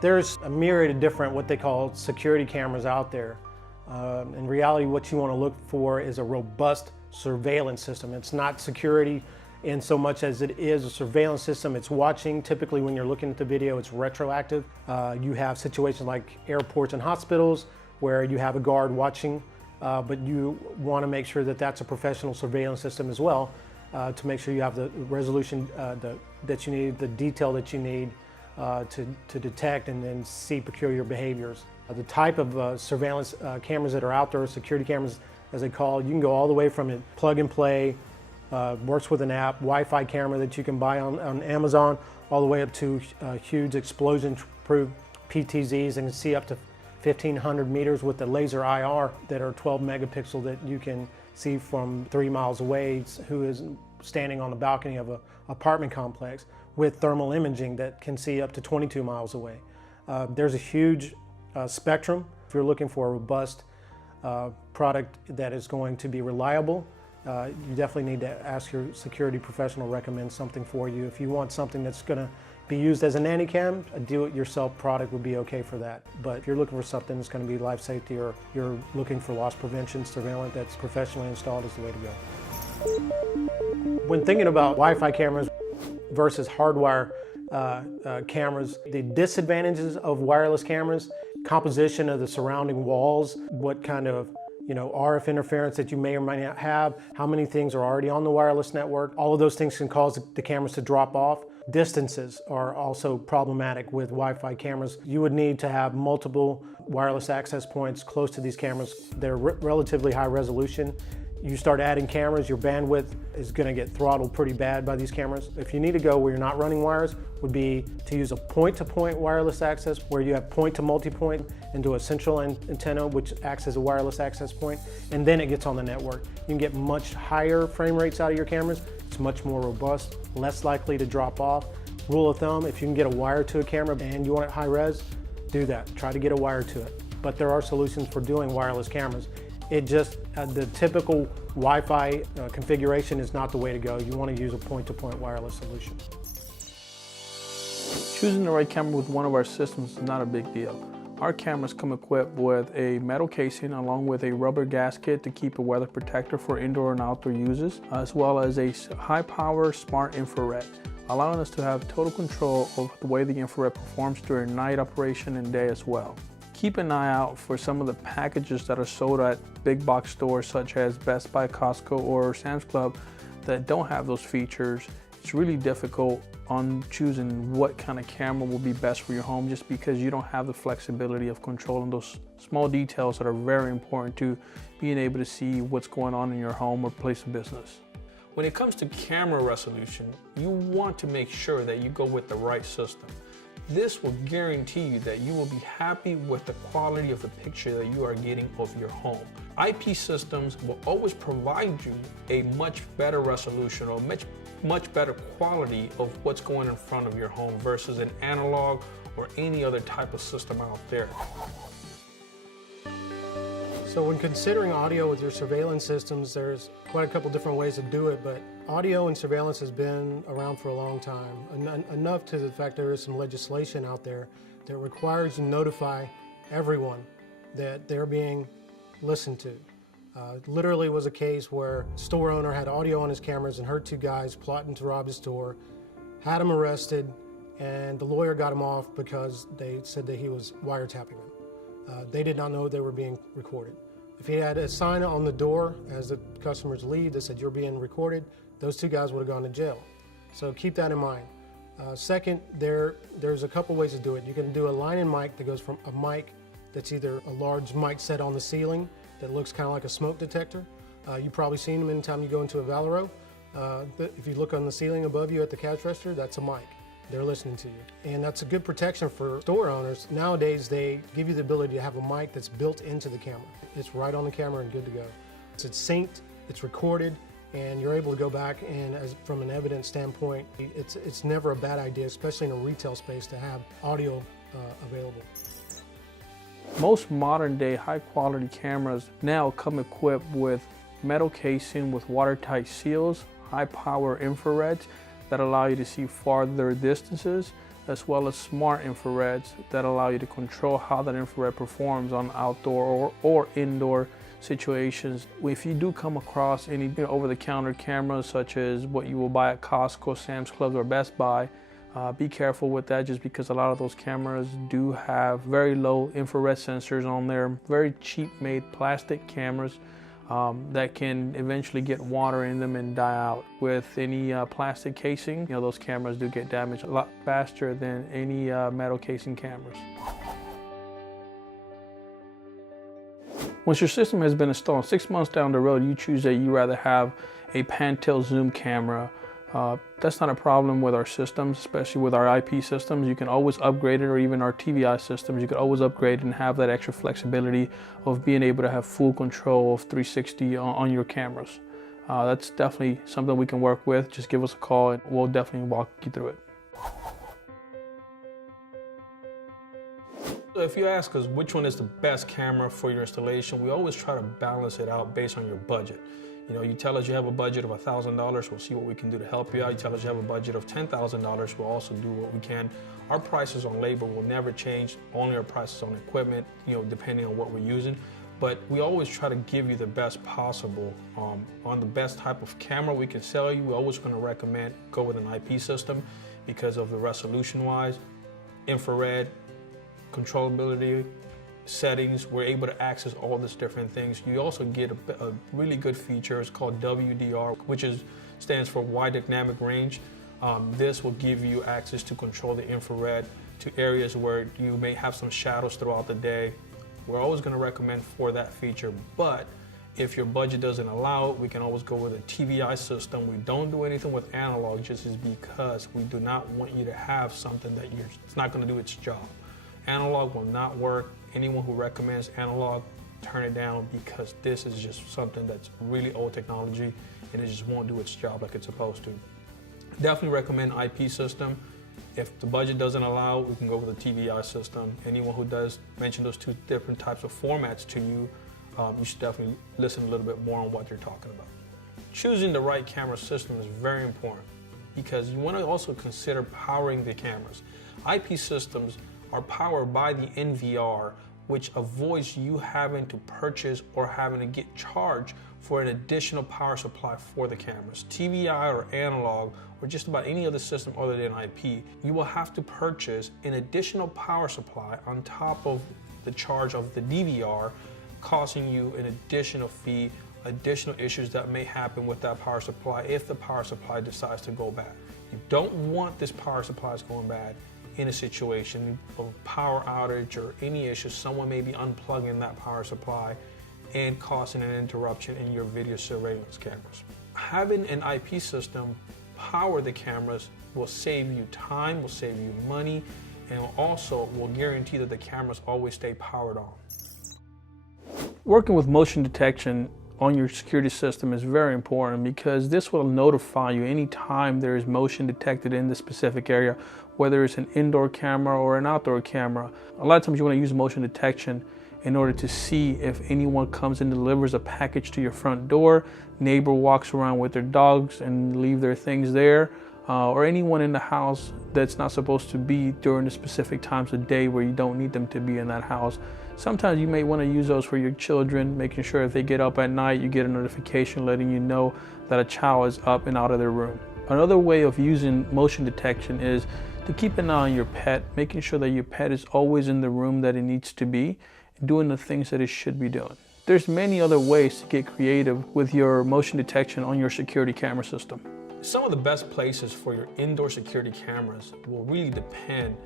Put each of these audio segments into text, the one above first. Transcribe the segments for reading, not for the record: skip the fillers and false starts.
There's a myriad of different what they call security cameras out there. In reality, what you want to look for is a robust surveillance system. It's not security in so much as it is a surveillance system. It's watching. Typically when you're looking at the video, it's retroactive. You have situations like airports and hospitals where you have a guard watching, but you want to make sure that that's a professional surveillance system as well, to make sure you have the resolution that you need, the detail that you need to detect and then see peculiar behaviors. The type of surveillance cameras that are out there, security cameras as they call, you can go all the way from a plug and play, works with an app, Wi-Fi camera that you can buy on Amazon, all the way up to huge explosion-proof PTZs and see up to 1,500 meters with the laser IR that are 12 megapixel that you can see from 3 miles away who is standing on the balcony of an apartment complex, with thermal imaging that can see up to 22 miles away. There's a huge spectrum. If you're looking for a robust product that is going to be reliable, you definitely need to ask your security professional to recommend something for you. If you want something that's going to be used as a nanny cam, a do-it-yourself product would be okay for that. But if you're looking for something that's going to be life safety, or you're looking for loss prevention surveillance that's professionally installed, is the way to go. When thinking about Wi-Fi cameras versus hardwire cameras, the disadvantages of wireless cameras: composition of the surrounding walls, what kind of RF interference that you may or may not have, how many things are already on the wireless network. All of those things can cause the cameras to drop off. Distances are also problematic with Wi-Fi cameras. You would need to have multiple wireless access points close to these cameras. They're relatively high resolution. You start adding cameras, your bandwidth is going to get throttled pretty bad by these cameras. If you need to go where you're not running wires, would be to use a point-to-point wireless access, where you have point to multi-point into a central antenna which acts as a wireless access point, and then it gets on the network. You can get much higher frame rates out of your cameras. It's much more robust, less likely to drop off. Rule of thumb: if you can get a wire to a camera and you want it high res, do that. Try to get a wire to it. But there are solutions for doing wireless cameras. It just, the typical Wi-Fi configuration is not the way to go. You want to use a point-to-point wireless solution. Choosing the right camera with one of our systems is not a big deal. Our cameras come equipped with a metal casing along with a rubber gasket to keep a weather protector for indoor and outdoor uses, as well as a high-power smart infrared, allowing us to have total control of the way the infrared performs during night operation and day as well. Keep an eye out for some of the packages that are sold at big box stores such as Best Buy, Costco, or Sam's Club that don't have those features. It's really difficult on choosing what kind of camera will be best for your home, just because you don't have the flexibility of controlling those small details that are very important to being able to see what's going on in your home or place of business. When it comes to camera resolution, you want to make sure that you go with the right system. This will guarantee you that you will be happy with the quality of the picture that you are getting of your home. IP systems will always provide you a much better resolution, or much better quality of what's going in front of your home versus an analog or any other type of system out there. So when considering audio with your surveillance systems, there's quite a couple different ways to do it, but audio and surveillance has been around for a long time, enough to the fact there is some legislation out there that requires you to notify everyone that they're being listened to. Literally was a case where a store owner had audio on his cameras and heard two guys plotting to rob his store, had him arrested, and the lawyer got him off because they said that he was wiretapping them. They did not know they were being recorded. If he had a sign on the door as the customers leave that said you're being recorded, those two guys would have gone to jail. So keep that in mind. Second, there's a couple ways to do it. You can do a line-in mic that goes from a mic that's either a large mic set on the ceiling that looks kind of like a smoke detector. You've probably seen them anytime you go into a Valero. If you look on the ceiling above you at the cash register, that's a mic. They're listening to you. And that's a good protection for store owners. Nowadays, they give you the ability to have a mic that's built into the camera. It's right on the camera and good to go. It's synced, it's recorded, and you're able to go back and, from an evidence standpoint, it's never a bad idea, especially in a retail space, to have audio available. Most modern day high quality cameras now come equipped with metal casing with watertight seals, high power infrareds that allow you to see farther distances, as well as smart infrareds that allow you to control how that infrared performs on outdoor or indoor situations. If you do come across any over-the-counter cameras such as what you will buy at Costco, Sam's Club, or Best Buy, be careful with that, just because a lot of those cameras do have very low infrared sensors on there, very cheap made plastic cameras that can eventually get water in them and die out. With any plastic casing, those cameras do get damaged a lot faster than any metal casing cameras. Once your system has been installed, 6 months down the road, you choose that you rather have a pan-tilt zoom camera. That's not a problem with our systems, especially with our IP systems. You can always upgrade it, or even our TVI systems. You can always upgrade and have that extra flexibility of being able to have full control of 360 on your cameras. That's definitely something we can work with. Just give us a call and we'll definitely walk you through it. So if you ask us which one is the best camera for your installation, we always try to balance it out based on your budget. You tell us you have a budget of $1,000, we'll see what we can do to help you out. You tell us you have a budget of $10,000, we'll also do what we can. Our prices on labor will never change, only our prices on equipment, depending on what we're using. But we always try to give you the best possible on the best type of camera we can sell you. We're always going to recommend go with an IP system because of the resolution-wise, infrared, controllability, settings. We're able to access all these different things. You also get a really good feature. It's called WDR, which stands for Wide Dynamic Range. This will give you access to control the infrared to areas where you may have some shadows throughout the day. We're always going to recommend for that feature, but if your budget doesn't allow it, we can always go with a TVI system. We don't do anything with analog just because we do not want you to have something that it's not going to do its job. Analog will not work. Anyone who recommends analog, turn it down, because this is just something that's really old technology and it just won't do its job like it's supposed to. Definitely recommend IP system. If the budget doesn't allow, we can go with a TVI system. Anyone who does mention those two different types of formats to you, you should definitely listen a little bit more on what you're talking about. Choosing the right camera system is very important because you want to also consider powering the cameras. IP systems are powered by the NVR, which avoids you having to purchase or having to get charged for an additional power supply for the cameras. TVI or analog or just about any other system other than IP, you will have to purchase an additional power supply on top of the charge of the DVR, costing you an additional fee, additional issues that may happen with that power supply if the power supply decides to go bad. You don't want this power supply going bad in a situation of power outage or any issue. Someone may be unplugging that power supply and causing an interruption in your video surveillance cameras. Having an IP system power the cameras will save you time, will save you money, and also will guarantee that the cameras always stay powered on. Working with motion detection on your security system is very important because this will notify you anytime there is motion detected in the specific area, whether it's an indoor camera or an outdoor camera. A lot of times you want to use motion detection in order to see if anyone comes and delivers a package to your front door, neighbor walks around with their dogs and leave their things there, or anyone in the house that's not supposed to be during the specific times of day where you don't need them to be in that house. Sometimes you may want to use those for your children, making sure if they get up at night, you get a notification letting you know that a child is up and out of their room. Another way of using motion detection is to keep an eye on your pet, making sure that your pet is always in the room that it needs to be, doing the things that it should be doing. There's many other ways to get creative with your motion detection on your security camera system. Some of the best places for your indoor security cameras will really depend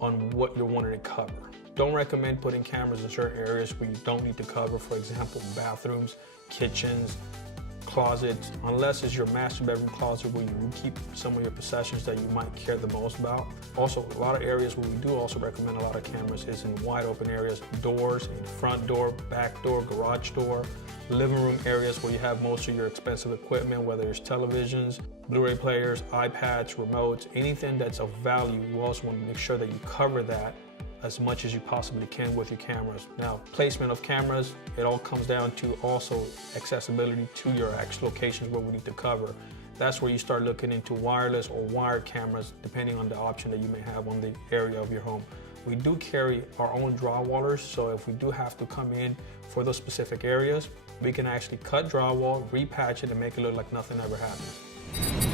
on what you're wanting to cover. Don't recommend putting cameras in certain areas where you don't need to cover, for example, bathrooms, kitchens, closets, unless it's your master bedroom closet where you keep some of your possessions that you might care the most about. Also, a lot of areas where we do also recommend a lot of cameras is in wide open areas, doors, in front door, back door, garage door, living room areas where you have most of your expensive equipment, whether it's televisions, Blu-ray players, iPads, remotes, anything that's of value. You also want to make sure that you cover that as much as you possibly can with your cameras. Now, placement of cameras, it all comes down to also accessibility to your actual locations where we need to cover. that's where you start looking into wireless or wired cameras, depending on the option that you may have on the area of your home. We do carry our own drywallers, so if we do have to come in for those specific areas, we can actually cut drywall, repatch it, and make it look like nothing ever happened.